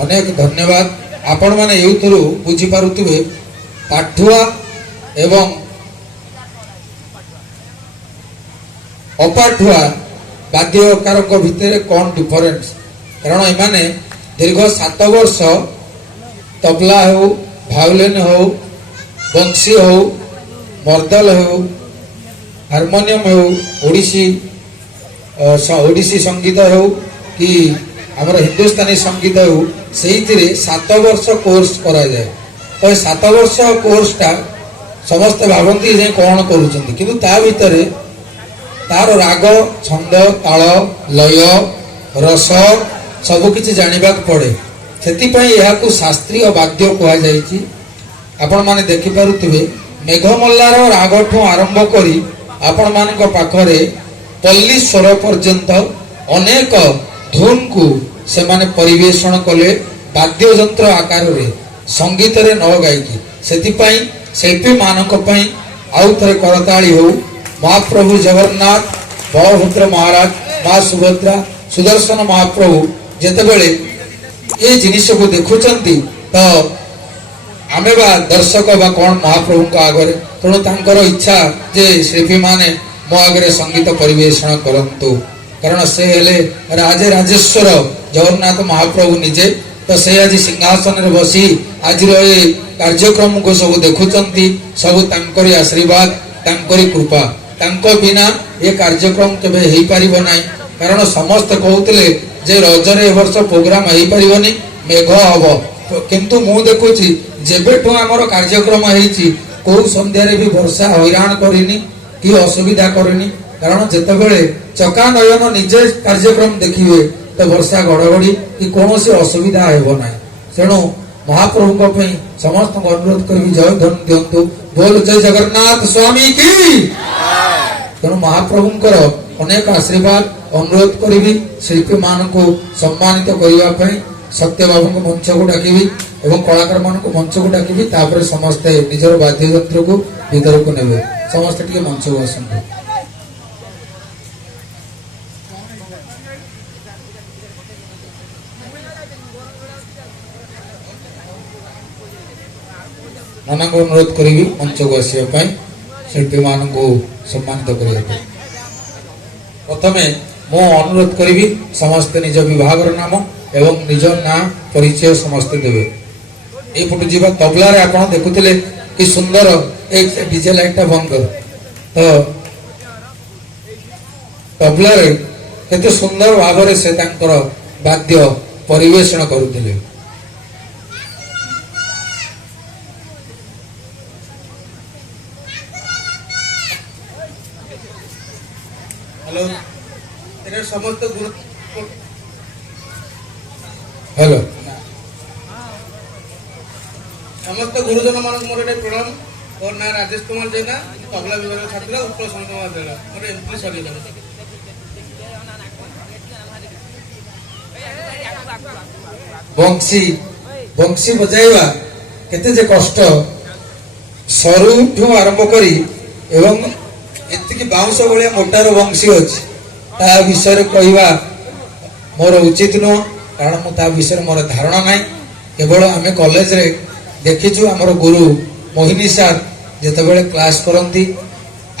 अनेक धन्यवाद। आपण माने एउथुरु बुझी पारुथिबे पाठुआ एवं अपाठुआ वाद्यकार भितर कौन डिफरेंस, कारण एमाने दीर्घ 7 वर्ष तबला हो, भायोलिन हो, बंशी हो, मर्दल हो, हारमोनियम हो, ओडिसी संगीत हो कि आमर हिंदुस्तानी संगीत हो, से 7 वर्ष कोर्स करा जाए। तो 7 वर्ष कोर्स टा समस्त भावती जे कौन करूछंती, किंतु ता भितरे तार राग, छंद, ताल, लय, रस सबु किछि जानिबा पड़े। सेतिपई याकु शास्त्रीय वाद्य कहा जायछि। आपण माने देखि पारुथिबे मेघमल्लार रागठु आरंभ करी आपण मानक पाखरे पल्ली स्वर पर्यंत अनेक धुन को से माने परिवेषण कले वाद्य यंत्र आकार रे संगीत रे न गायकी। सेतिपई शिल्पी मानक पई आउ थरे करताली हो। महाप्रभु जगन्नाथ, बलभद्र महाराज, माँ सुभद्रा, सुदर्शन महाप्रभु जेतेबेले ये जिनिस को देखुचंती तो आमे बा दर्शक बा कौन महाप्रभु का आगरे तेणु तांकर इच्छा जे शिल्पी माने मो आगरे संगीत परिवेषण करंतु, कारण से हेले राजे राजेश्वर जगन्नाथ महाप्रभु निजे। तो से आज सिंहासन रे बसी आज ये कार्यक्रम को सब देखुचंती, सब तांकरी आशीर्वाद, तांकरी कृपा। तांको बिना ये कार्यक्रम केबे हेई परिबो नाही, कारण समस्त कहउतले जे रजरे ए वर्ष प्रोग्राम हेई परिबोनी, मेघ हबो। किंतु मु देखुची जेबेठु हमर कार्यक्रम हेइची को संध्या रे भी वर्षा हैरान करिनी कि असुविधा करिनी, कारण जेतेबेले चका नयन निजे कार्यक्रम देखिबे तो वर्षा गड़गड़ी कि कोनोसी असुविधा हेबो नाही। तेणु महाप्रभु को पई समस्त अनुरोध करी जय धन दियंतु। बोल जय जगन्नाथ स्वामी की। तेणु महाप्रभुंकर अनेक आशीर्वाद अनुरोध करी शिल्पी मान को सम्मानित करने सत्य बाबू को मंच को डाकी एवं कलाकार मान को मंच को डाकी, तापर समस्ते निजर वाद्य यंत्र को भीतर को नेबे। समस्ते टिके मंच को आसंतु। नाना को अनुरोध करी मंच को आसवा शिल्पी मान को सम्मानित करने। प्रथमे मो अनुरोध करी समस्ते निज विभाग नाम एवं निज ना परिचय समस्ते देवे। ये पटु जीवा तबला रे आपण देखुतिले कि सुंदर एक डीजे लाइट टा बंद कर, तो तबला रे केते सुंदर भाव से तांकर वाद्य परिवेषण करुतिले। हेलो तेरे समस्त गुरु हेलो समस्त गुरुजन मानक मोर एटे प्रणाम। और ना राजेश कुमार जेना, तबला विभाग छात्र, उत्कल संत महाविद्यालय मोर एमपी सलित। बंशी बजाइबा केते जे कष्ट, सरू ठू आरंभ करी एवं एतिकी बाउंस भलिया मोटार बंशी अछि ता विषय कहवा मोर उचित नुह, कारण मु ता विषय मोर धारणा नाही। केवल आमे कॉलेज रे देखिछु हमर गुरु मोहिनी सर जेतेबेले क्लास करंती,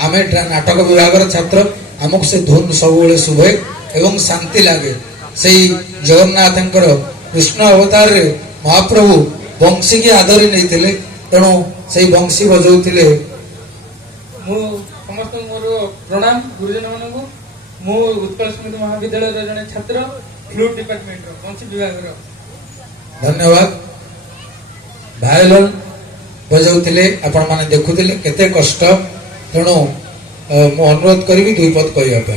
आमे नाटक विभाग छात्र, आमक से धुन सब बेले शुभे एवं शांति लागे। सेही जगन्नाथंकर कृष्ण अवतार रे महाप्रभु बंशी की आदरी नैथिले, तेणु सेही बंशी बजाउथिले। मु समस्त मोर प्रणाम गुरुजन मानकु। मु उत्कल संत महाविद्यालय जने छात्र, फ्लूट डिपार्टमेंट रो बंशी विभाग रो। धन्यवाद। भायोलिन बजाउथिले, आपण माने देखुथिले केते कष्ट, तेणु मु अनुरोध करिवि दुई पद कहिया पे।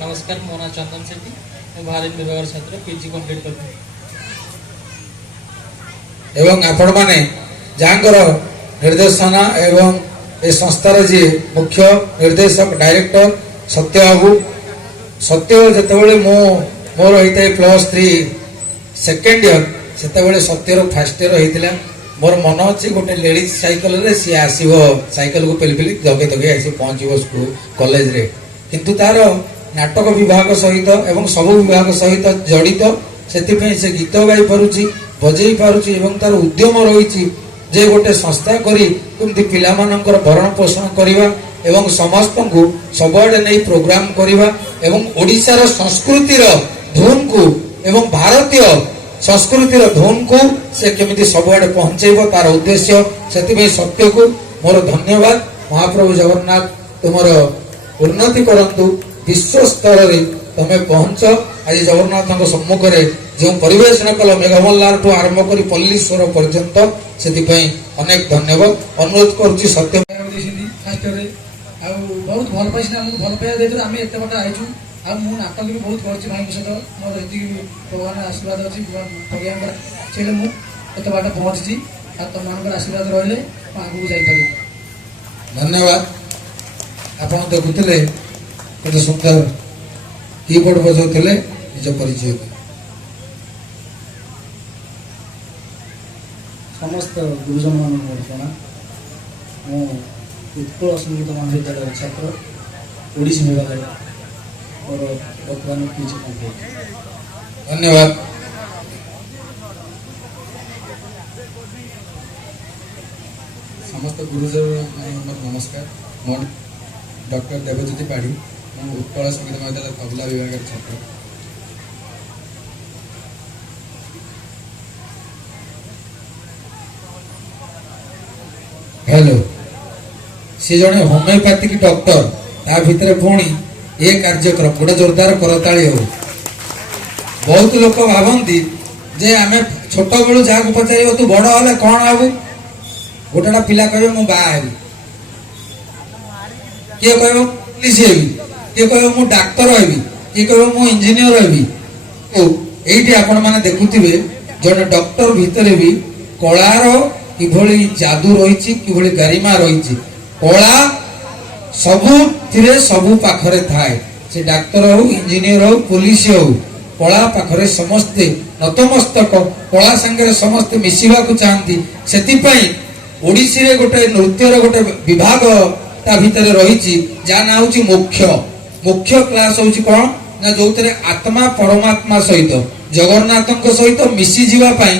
नमस्कार, मो ना चंदन सेठी, मु भायोलिन विभाग छात्र, पीजी कंप्लीट करथि। एवं आपण माने जांगर निर्देशना एवं ए संस्थार जी मुख्य निर्देशक डायरेक्टर सत्य बाबू, सत्य जेतेबेले मो मोर होइते +3 सेकेंड ईयर सेतेबेले सत्यर फर्स्ट ईयर होइतिला। मोर मन अच्छी गोटे लेडीज साइकिल रे सी आसीबो, साइकिल को पेली पेली जगे जगे आसी पहुंचबो स्कूल कॉलेज रे, किंतु तार नाटक विभाग सहित एवं सब विभाग सहित जड़ित ସେଥିପାଇଁ ସେ ଗୀତ ଗାଇ ପାରୁଛି, ବଜେଇ ପାରୁଛି ଏବଂ ତାର ଉଦ୍ୟମ ରହିଛି ଯେ ଗୋଟେ ସଂସ୍ଥା କରି କେମିତି ପିଲାମାନଙ୍କର ଭରଣ ପୋଷଣ କରିବା ଏବଂ ସମସ୍ତଙ୍କୁ ସବୁଆଡେ ନେଇ ପ୍ରୋଗ୍ରାମ କରିବା ଏବଂ ଓଡ଼ିଶାର ସଂସ୍କୃତିର ଧୁନକୁ ଏବଂ ଭାରତୀୟ ସଂସ୍କୃତିର ଧୁନକୁ ସେ କେମିତି ସବୁଆଡେ ପହଞ୍ଚେଇବ ତାର ଉଦ୍ଦେଶ୍ୟ। ସେଥିପାଇଁ ସତ୍ୟକୁ ମୋର ଧନ୍ୟବାଦ। ମହାପ୍ରଭୁ ଜଗନ୍ନାଥ ତୁମର ଉନ୍ନତି କରନ୍ତୁ, ବିଶ୍ୱ ସ୍ତରରେ ତମେ ପହଞ୍ଚ। ଆଜି ଜଗନ୍ନାଥଙ୍କ ସମ୍ମୁଖରେ ଯେଉଁ ପରିବେଷଣ କଲ ମେଘମଲ୍ଲାରଠୁ ଆରମ୍ଭ କରି ପଲ୍ଲୀଶ୍ୱର ପର୍ଯ୍ୟନ୍ତ, ସେଥିପାଇଁ ଅନେକ ଧନ୍ୟବାଦ। ଅନୁରୋଧ କରୁଛି ସତ୍ୟ ଫାଷ୍ଟରେ ଆଉ ବହୁତ ଭଲ ପାଇଛି ଆମକୁ ଭଲ ପାଇବା ଦେଇଥିଲୁ ଆମେ ଏତେ ବାଟ ଆଇଛୁ। ଆଉ ମୁଁ ନାଟକ ବି ବହୁତ କରିଛି ଭାଇଙ୍କ ସହିତ, ମୋର ଏତିକି ଭଗବାନ ଆଶୀର୍ବାଦ ଅଛି ଭଗବାନଙ୍କର, ସେଇଟା ମୁଁ ଏତେ ବାଟ ପହଞ୍ଚିଛି। ଆଉ ତମମାନଙ୍କର ଆଶୀର୍ବାଦ ରହିଲେ ମୁଁ ଆଗକୁ ଯାଇପାରିବି। ଧନ୍ୟବାଦ। ଆପଣ ଦେଖୁଥିଲେ କେତେ ସୁନ୍ଦର କିବୋର୍ଡ ବଜାଉଥିଲେ, ନିଜ ପରିଚୟ ଦେଲେ। ସମସ୍ତ ଗୁରୁଜନମାନଙ୍କୁ ମୋର ପ୍ରଣାମ। ମୁଁ ଉତ୍କଳ ସଙ୍ଗୀତ ମହାବିଦ୍ୟାଳୟର ଛାତ୍ର, ଓଡ଼ିଶୀ ବିଭାଗରେ ମୋର ବର୍ତ୍ତମାନ ପିଜି କମ୍ପ୍ଲିଟ୍। ଧନ୍ୟବାଦ। ସମସ୍ତ ଗୁରୁଜନମାନଙ୍କୁ ନମସ୍କାର। ମୁଁ ଡକ୍ଟର ଦେବଜ୍ୟୋତି ପାଢ଼ୀ, ମୁଁ ଉତ୍କଳ ସଙ୍ଗୀତ ମହାବିଦ୍ୟାଳୟ ତବଲା ବିଭାଗର ଛାତ୍ର। ହ୍ୟାଲୋ, ସେ ଜଣେ ହୋମିଓପାଥିକ ଡକ୍ଟର, ତା ଭିତରେ ପୁଣି ଏ କାର୍ଯ୍ୟକ୍ରମ ଗୋଟେ ଜୋରଦାର କରତାଳି ହଉ। ବହୁତ ଲୋକ ଭାବନ୍ତି ଯେ ଆମେ ଛୋଟ ବେଳୁ ଯାହାକୁ ପଚାରିବ ତୁ ବଡ ହେଲେ କଣ ହବୁ, ଗୋଟେଟା ପିଲା କହିବ ମୁଁ ବାହା ହେବି, କିଏ କହିବ ପୋଲିସ ହେବି, କିଏ କହିବ ମୁଁ ଡାକ୍ତର ହେବି, କିଏ କହିବ ମୁଁ ଇଞ୍ଜିନିୟର ହେବି। ଏଇଠି ଆପଣ ମାନେ ଦେଖୁଥିବେ ଜଣେ ଡକ୍ଟର ଭିତରେ ବି କଳାର କିଭଳି ଯାଦୁ ରହିଛି, କିଭଳି ଗାରିମା ରହିଛି। କଳା ସବୁଥିରେ ସବୁ ପାଖରେ ଥାଏ, ସେ ଡାକ୍ତର ହଉ, ଇଞ୍ଜିନିୟର ହଉ, ପୋଲିସ ହଉ, କଳା ପାଖରେ ସମସ୍ତେ ନତମସ୍ତକ, କଳା ସାଙ୍ଗରେ ସମସ୍ତେ ମିଶିବାକୁ ଚାହାନ୍ତି। ସେଥିପାଇଁ ଓଡ଼ିଶୀରେ ଗୋଟେ ନୃତ୍ୟର ଗୋଟେ ବିଭାଗ ତା ଭିତରେ ରହିଛି ଯାହା ନାଁ ହଉଛି ମୁଖ୍ୟ। ମୁଖ୍ୟ କ୍ଲାସ ହଉଛି କଣ ନା, ଯୋଉଥିରେ ଆତ୍ମା ପରମାତ୍ମା ସହିତ, ଜଗନ୍ନାଥଙ୍କ ସହିତ ମିଶିଯିବା ପାଇଁ